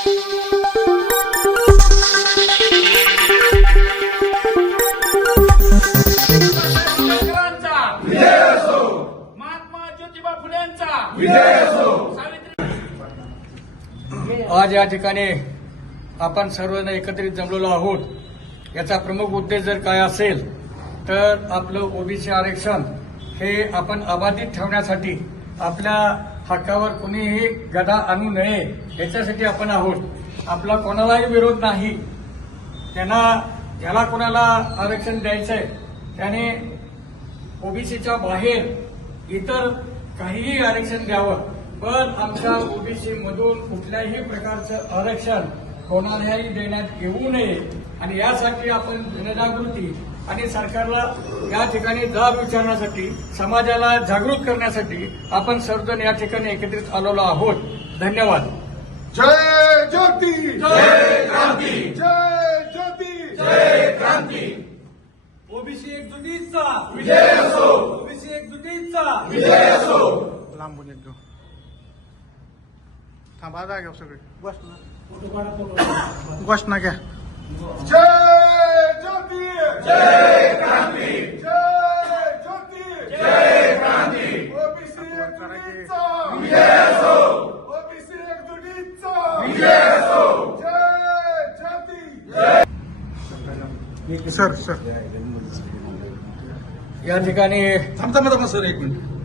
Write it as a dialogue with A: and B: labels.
A: महात्मा ज्योतिबा फुलेंचा विजय असो.
B: आज या ठिकाणी आपण सर्वजण एकत्रित जमलेलो आहोत. याचा प्रमुख उद्देश जर काय असेल तर आपलं ओबीसी आरक्षण हे आपण अबाधित ठेवण्यासाठी, आपल्या हक्कावर कुणीही गदा आणू नये याच्यासाठी आपण आहोत. आपला कोणालाही विरोध नाही. ज्याला कोणाला आरक्षण द्यायचंय त्याने ओबीसीच्या बाहेर इतर काहीही आरक्षण द्यावं, पण आमच्या ओबीसी मधून कुठल्याही प्रकारचं आरक्षण कोणालाही देण्यात येऊ नये. आणि यासाठी आपण जनजागृती आणि सरकारला या ठिकाणी जाब विचारण्यासाठी, समाजाला जागृत करण्यासाठी आपण सर्वजण या ठिकाणी एकत्रित आलेलो आहोत. धन्यवाद.
C: जय ज्योती,
A: जय क्रांती,
C: जय ज्योती,
A: जय क्रांती.
B: ओबीसी एकजुटीचा
A: विजय असो,
B: ओबीसी एकजुटीचा
A: विजय असो.
B: लांबून येतो. थांबा जागे सगळे घोषणा घ्या.
C: जय ज्योती,
A: जय क्रांती,
C: जय ज्योती,
A: जय क्रांती.
C: ओबीसी एकजुटीचा
A: विजय असो,
C: ओबीसी एकजुटीचा
A: विजय असो.
C: जय ज्योती.
B: सर या ठिकाणी
C: थांबता सर एक मिनिट.